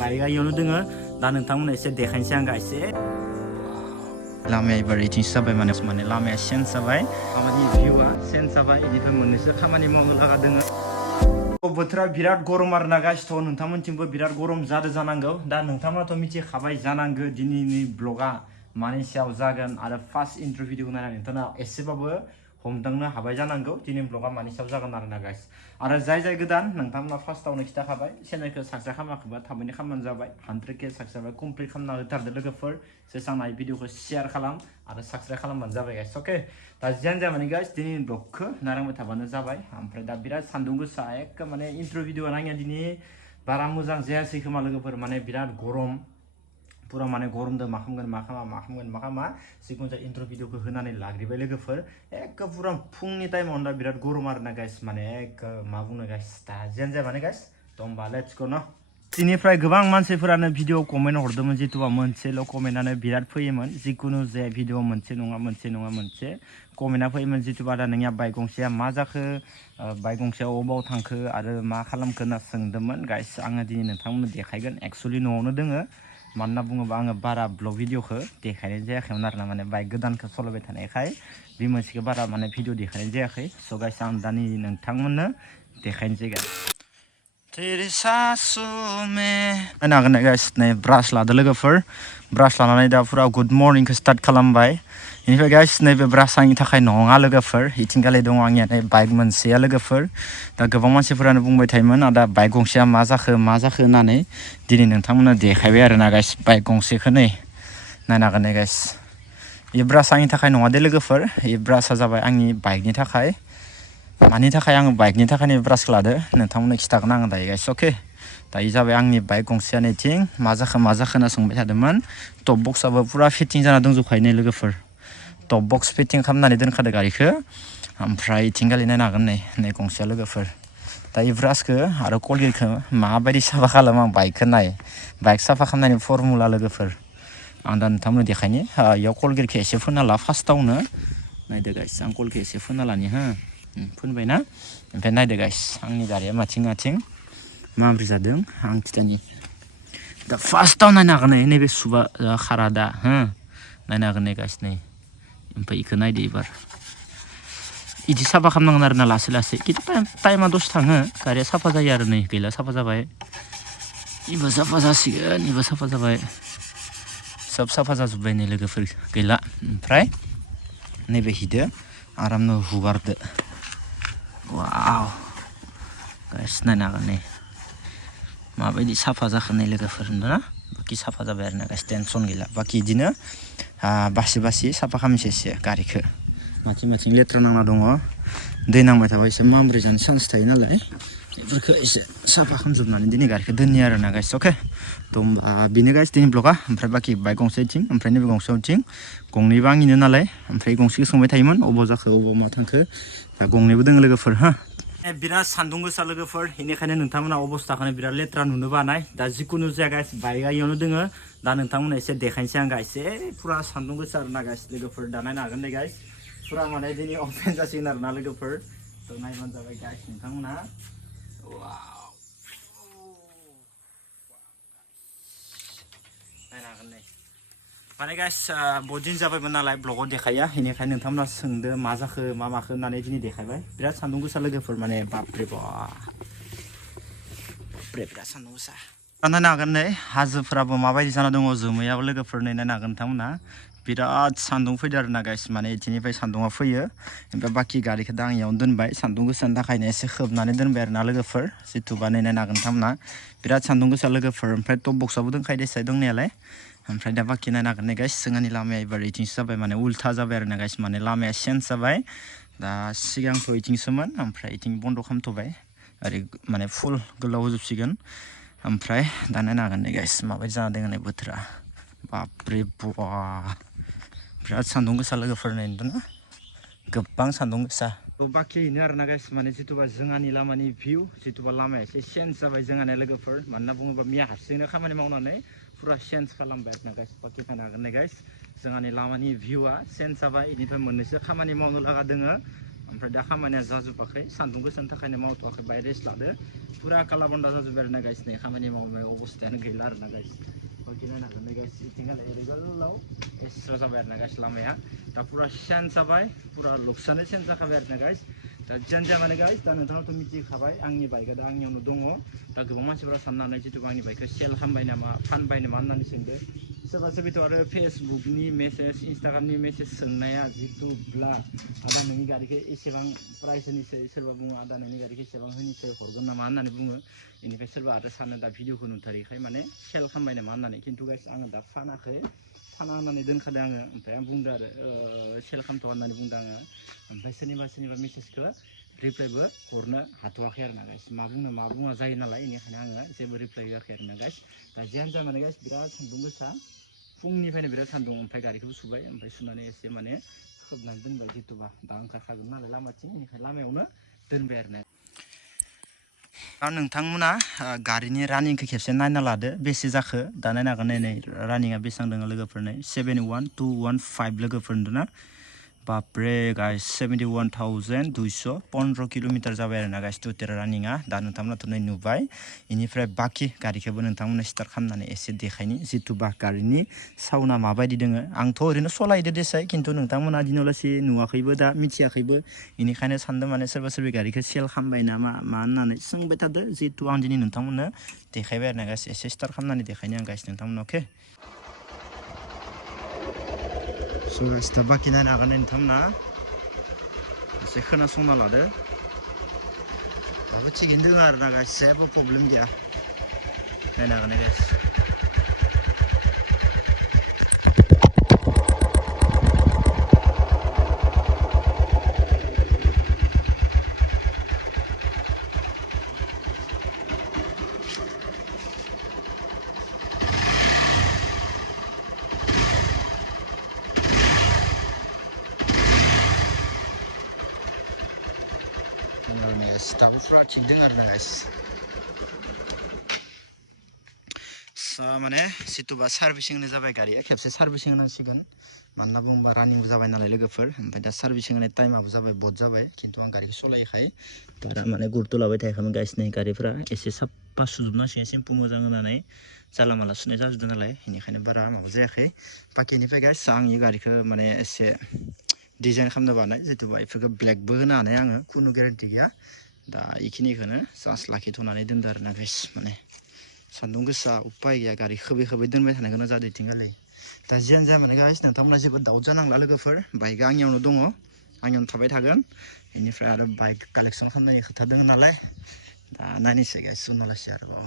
बाइकआ इयावनो दोङो दा नोंथांमोननो एसे देखायनोसै आं एसे लामाया एबार इथिंसो जाबाय माने लामाया चेन्ज जाबाय माबानि भिउआ चेन्ज जाबाय इनिफ्राय मोननैसो खामानि मावनो लागा दोङो बोथोरा बिराद गरम आरोना गाइस थ' नोंथांमोनथिंबो बिराद गरम जादों जानांगौ दा नोंथांमोनाथ' मिथिखाबाय जानांगौ दिनैनि ब्लगा मानि सायाव जागोन आरो फार्स्ट इन्ट्र भिडिअ नायनानै नोंथाङा एसेबाबो हमदांनो हाबाय जानांगौ दिनैनि ब्लगा मानि सायाव जागोन आरोना गाइस आरो जाय गोदान नोंथांमोना फार्स्टआवनो खिथाखाबाय चेनेलखौ साबसक्राइब खालामाखैबा थाबैनो खालामबानो जाबाय 100K साबसक्राइब कमप्लिट खालामना होथारदो लोगोफोर जेसांहायो भिडिअखौ शेयार खालाम आरो साबसक्राइब खालामबानो जाबाय गाइस अके दा जियानो जा माने गाइस दिनैनि ब्लगखौ नायलांबाय थाबानो जाबाय ओमफ्राय दा बिराद सान्दुं गोसा एक माने इन्ट्र भिडिअ नायनाया दिनै बारा मोजां जायासै खोमा लोगोफोर माने बिराद गरम पुरा माने गरमदो मा खालामा जिखुनु जाया इन्ट्र भिडिअखौ होनानै लाग्रिबाय लोगोफोर एक पुरा फुंनि टाइमाव दा बिराद गरम आरोना गाइस माने एक मा बुंनो गाइस दा जियानो जाया माने गाइस होमबा लेट्स गो न दिनैफ्राय गोबां मानसिफोरानो भिडिअ कमेन्ट हरदोंमोन जितुबा मोनसेल' कमेन्टआनो बिराद फैयोमोन जिखुनु जाया भिडिअ मोनसे नङा मोनसे कमेन्टआ फैयोमोन जितुबा दा नोंनिया बाइक गंसेया मा जाखो बाइक गंसेया अबाव थांखो आरो मा खालामखो होनना सोंदोंमोन गाइस आङो दिनै नोंथांमोननो देखायगोन एक्चुअलि न'आवनो दोङो मानोना बुङोबा आङो बारा ब्लग भिडिअखौ देखायनाय जायाखैमोन आरोना माने बाइक गोदानखौ सलायबाय थानायखाय बे मोनसेखौ बारा माने भिडिअ देखायनाय जायाखै स' गाइस आं दानि नोंथांमोननो देखायनोसै गाइस तेरे सासु में नायनो हागोन गाइस नै ब्रास लादो लोगोफोर ब्रास लानानै दा फुरा गुड मर्निंखौ स्टार्ट खालामबाय बेनिफ्राय गाइस नैबे ब्रास आंनि थाखाय नङा लोगोफोर इथिंगालि दङ आंनिया नै बाइक मोनसेया लोगोफोर दा गोबां मानसिफोरानो बुंबाय थायोमोन आदा बाइक गंसेया मा जाखो होननानै दिनै नोंथांमोननो देखायबाय आरोना गाइस बाइक गंसेखौ नै नायनो हागोन गाइस बे ब्रास आंनि थाखाय नङा दे लोगोफोर बे ब्रासआ जाबाय आंनि बाइकनि थाखाय मानि थाखाय आङो बाइकनि थाखायनो ब्रासखौ लादो नोंथांमोननो खिथागोन आङो दायो गाइस अके दायो जाबाय आंनि बाइक गंसेया नैथिं मा जाखो होनना सोंबाय थादोंमोन टप बक्सआबो पुरा फिटिं जाना दंजोबखायो नै लोगोफोर टप बक्स फिटिं खालामनानै दोनखादो गारिखौ ओमफ्राय इथिंगालि नायनो हागोन नै गंसेया लोगोफोर दायो ब्रासखौ आरो कलगेटखौ माबायदि साफा खालामो आं बाइकखौ बाइक साफा खालामनायनि फर्मुला लोगोफोर आं दा नोंथांमोननो देखायनि इयाव कलगेटखौ एसे फोनना ला फार्स्टआवनो नायदो गाइस आं कलखौ एसे फोनना लानि हो फोनबाय ना ओमफ्राय नायदो गाइस आंनि गारिया माथिं माबोरै जादों आं खिथानि दा फार्स्टआव नायनो हागोन नैबे सुबा खारा दा हो नायनो हागोन गाइस नै ओमफ्राय बेखौ नायदो एबार इदि साफा खालामनांगोन आरोना लासै खिन्थु टाइमा दसे थाङो गारिया साफा जायो आरो नै गैला साफा जाबाय इबो साफा जासिगोन इबो साफा जाबाय सब साफा जाजोब्बाय नै लोगोफोर गैला ओमफ्राय नैबे हिदो आरामनो हुगारदो वाव गाइस नायनो हागोन नै माबायदि साफा जाखो नै लोगोफोर होनदोंना बाखि साफा जाबाय आरोना गाइस टेनसन गैला बाखि बिदिनो बासि साफा खालामनोसै एसे गारिखौ माथिं लेथ्रा नांना दङ दै नांबाय थाबा एसे मामब्रै जानो चान्स थायो नालाय बेफोरखौ एसे साफा खालामजोबनानै दिनै गारिखौ दोननि आरोना गाइस अके थ' बेनो गाइस दिनै ब्लगा ओमफ्राय बाखि बाइक गंसेथिं ओमफ्राय नैबे गंसेथिं गंनैबो आंनिनो नालाय ओमफ्राय गंसेखौ सोंबाय थायोमोन अबाव जाखो अबाव मा थांखो दा गंनैबो दोङो लोगोफोर हा बिराद सान्दुं गोसा लोगोफोर बेनिखायनो नोंथांमोना अबस्थाखौनो बिराद लेथ्रा नुनो बानाय दा जिखुनु जाया गाइस बाइकआ इयावनो दोङो दा नोंथांमोना एसे देखायनोसै आं गाइस पुरा सान्दुं गोसा आरोना गाइस लोगोफोर दा नायनो हागोन दे गाइस पुरा माने दिनै अपेन जासिगोन आरोना लोगोफोर थ' नायबानो जाबाय गाइस नोंथांमोना नायनो हागोन नै माने गाइस बहुत दिन जाबायमोन नालाय ब्लगाव देखाया बेनिखायनो नोंथांमोना सोंदो मा जाखो मा माखो होननानै दिनै देखायबाय बिराद सान्दुं गोसा लोगोफोर माने बापरे बिराद सान्दुं गोसा नायनो हागोन नै हाजोफोराबो माबायदि जाना दङ जोमैयाबो लोगोफोर नै नायनो हागोन नोंथांमोना बिराद सान्दुं फैदो आरोना गाइस माने इथिंनिफ्राय सान्दुङा फैयो ओमफ्राय बाखि गारिखौ दा आं इयावनो दोनबाय सान्दुं गोसानि थाखायनो एसे खोबनानै दोनबाय आरोना लोगोफोर जिथुबा नै नायनो हागोन नोंथांमोना बिराद सान्दुं गोसा लोगोफोर ओमफ्राय टप बक्सआबो दंखायो देसाय दंनायालाय ओमफ्राय दा बाखि नायनो हागोन गाइस जोंहानि लामाया एबार इथिंसो जाबाय माने उल्था जाबाय आरोना गाइस माने लामाया चेन्ज जाबाय दा सिगांथ' इथिंसोमोन ओमफ्राय इथिं बन्द' खालामथ'बाय ओरै माने फुल गोलाव होजोबसिगोन ओमफ्राय दा नायनो हागोन गाइस माबायदि जाना दङ नै बोथोरा बापरे बिराद सान्दुं गोसा लोगोफोर नै नुदोंना गोबां सान्दुं गोसा बाखि बेनो आरोना गाइस माने जिथुबा जोंहानि लामानि भिउ जिथुबा लामाया एसे चेन्ज जाबाय जोंहानिया लोगोफोर मानोना बुङोबा मिया हारसिंनो खामानि मावनानै पुरा चेन्ज खालामबाय आरोना गाइस बाखि नायनो हागोन गाइस जोंहानि लामानि भिउआ चेन्ज जाबाय बेनिफ्राय मोननैसो खामानि मावनो लागा दोङो ओमफ्राय दा खामानिया जाजोबाखै सान्दुं गोसानि थाखायनो मावथ'वाखै बाय रेस्ट लादो पुरा काला बन्दा जाजोब्बाय आरोना गाइस नै खामानि मावनाय अबस्थायानो गैला आरोना गाइस बाखि नायनो हागोन गाइस इथिंगालाय ओरै गोलाव एक्सट्रा जाबाय आरोना गाइस लामाया दा पुरा चेन्ज जाबाय पुरा लुक्सआनो चेन्ज जाखाबाय आरोना गाइस दा जियानो जाया माने गाइस दा नोंथाङाथ' मिथिखाबाय आंनि बाइकआ दा आंनियावनो दङ दा गोबां मानसिफोरा साननानै जितु आंनि बाइकखौ सेल खालामबाय नामा फानबाय नामा होननानै सोंदो सोरबा सोरबिथ' आरो फेसबुकनि मेसेज इन्सटाग्रामनि मेसेज सोंनाया जितुब्ला आदा नोंनि गारिखौ एसेबां प्राइस होनोसै सोरबा बुङो आदा नोंनि गारिखौ एसेबां होनोसै हरगोन नामा होननानै बुङो बेनिफ्राय सोरबा आरो सानो दा भिडिअखौ नुथारैखाय माने सेल खालामबाय नामा होननानै खिन्थु गाइस आङो दा फानाखै फाना होननानै दोनखादों आङो ओमफ्राय आं बुंदों आरो सेल खालामथ'वा होननानै बुंदों आङो ओमफ्राय सोरनिबा मेसेजखौ रिप्लाइबो हरनो हाथ'वाखै आरोना गाइस मा बुङा जायो नालाय बेनिखायनो आङो जेबो रिप्लाइ होआखै आरोना गाइस दा जियानो जा माने गाइस बिराद सान्दुं गोसा फुंनिफ्रायनो बिराद सान्दुं ओमफ्राय गारिखौबो सुबाय ओमफ्राय सुनानै एसे माने खोबनानै दोनबाय जितुबा दा ओंखारखागोन नालाय लामाथिं बेनिखायनो लामायावनो दोनबाय आरोना दा नोंथांमोना गारिनि रानिंखौ खेबसे नायना लादो बेसे जाखो दा नायनो हागोन नै रानिंआ बेसेबां दङ लोगोफोरनो 71215 लोगोफोरनो ना बापरे गाइस 71,215 किल'मिटार जाबाय आरोना गाइस टटेल रानिंआ दा नोंथांमोनाथ' नै नुबाय बेनिफ्राय बाखि गारिखौबो नोंथांमोना स्टार्ट खालामनानै एसे देखायनि जितुबा गारिनि साउन्डआ माबायदि दोङो आंथ' ओरैनो सलायदो देसाय खिन्थु नोंथांमोना दिनावलासि नुवाखैबो दा मिथियाखैबो बेनिखायनो सानदों माने सोरबा गारिखौ सेल खालामबाय नामा मा होननानै सोंबाय थादो जितु आं दिनै नोंथांमोननो देखायबाय आरोना गाइस एसे स्टार्ट खालामनानै देखायनि आं गाइस नोंथांमोननो अके स' गाइस दा बाखि नायनो हागोन नोंथांमोना एसे खोनासंना लादो दाबो थिगैनो दङ आरोना गाइस जेबो प्रब्लेम गैया नायनो हागोन गाइस दाबो पुरा थिग दङ आरोना गाइस माने जितुबा सार्भिसिंनो जाबाय गारिया खेबसे सार्भिसिं होनांसिगोन मानोना बुङोबा रानिंबो जाबाय नालाय लोगोफोर ओमफ्राय दा सार्भिसिं होनाय टाइमाबो जाबाय बद जाबाय खिन्थु आं गारिखौ सलायखाय बारा माने गुरुथ' लाबाय थायाखैमोन गाइसनि गारिफोरा एसे साफा सुजोबनांसिगोन सेम्पु मोजां होनानै जाला माला सुनाय जाजोबदों नालाय बेनिखायनो बारा माबा जायाखै बाखिनिफ्राय गाइस आंनि गारिखौ माने एसे डिजाइन खालामनो बानाय जितुबा बेफोरखौ ब्लेकबो होनो हानाय आङो खुनु गेरेन्टि गैया दा बेखिनिखौनो जास्ट लाखिथ'नानै दोनदो आरोना गाइस माने सान्दुं गोसा उपाय गैया गारि खोबै दोनबाय थानो गोनां जादों इथिंगालै दा जियानो जाया माने गाइस नोंथांमोना जेबो दाउट जानांला लोगोफोर बाइकआ आंनियावनो दङ आंनियावनो थाबाय थागोन बेनिफ्राय आरो बाइक कालेक्सन खालामनायनि खोथा दङ नालाय दा नायनोसै गाइस उनावलासै आरोबाव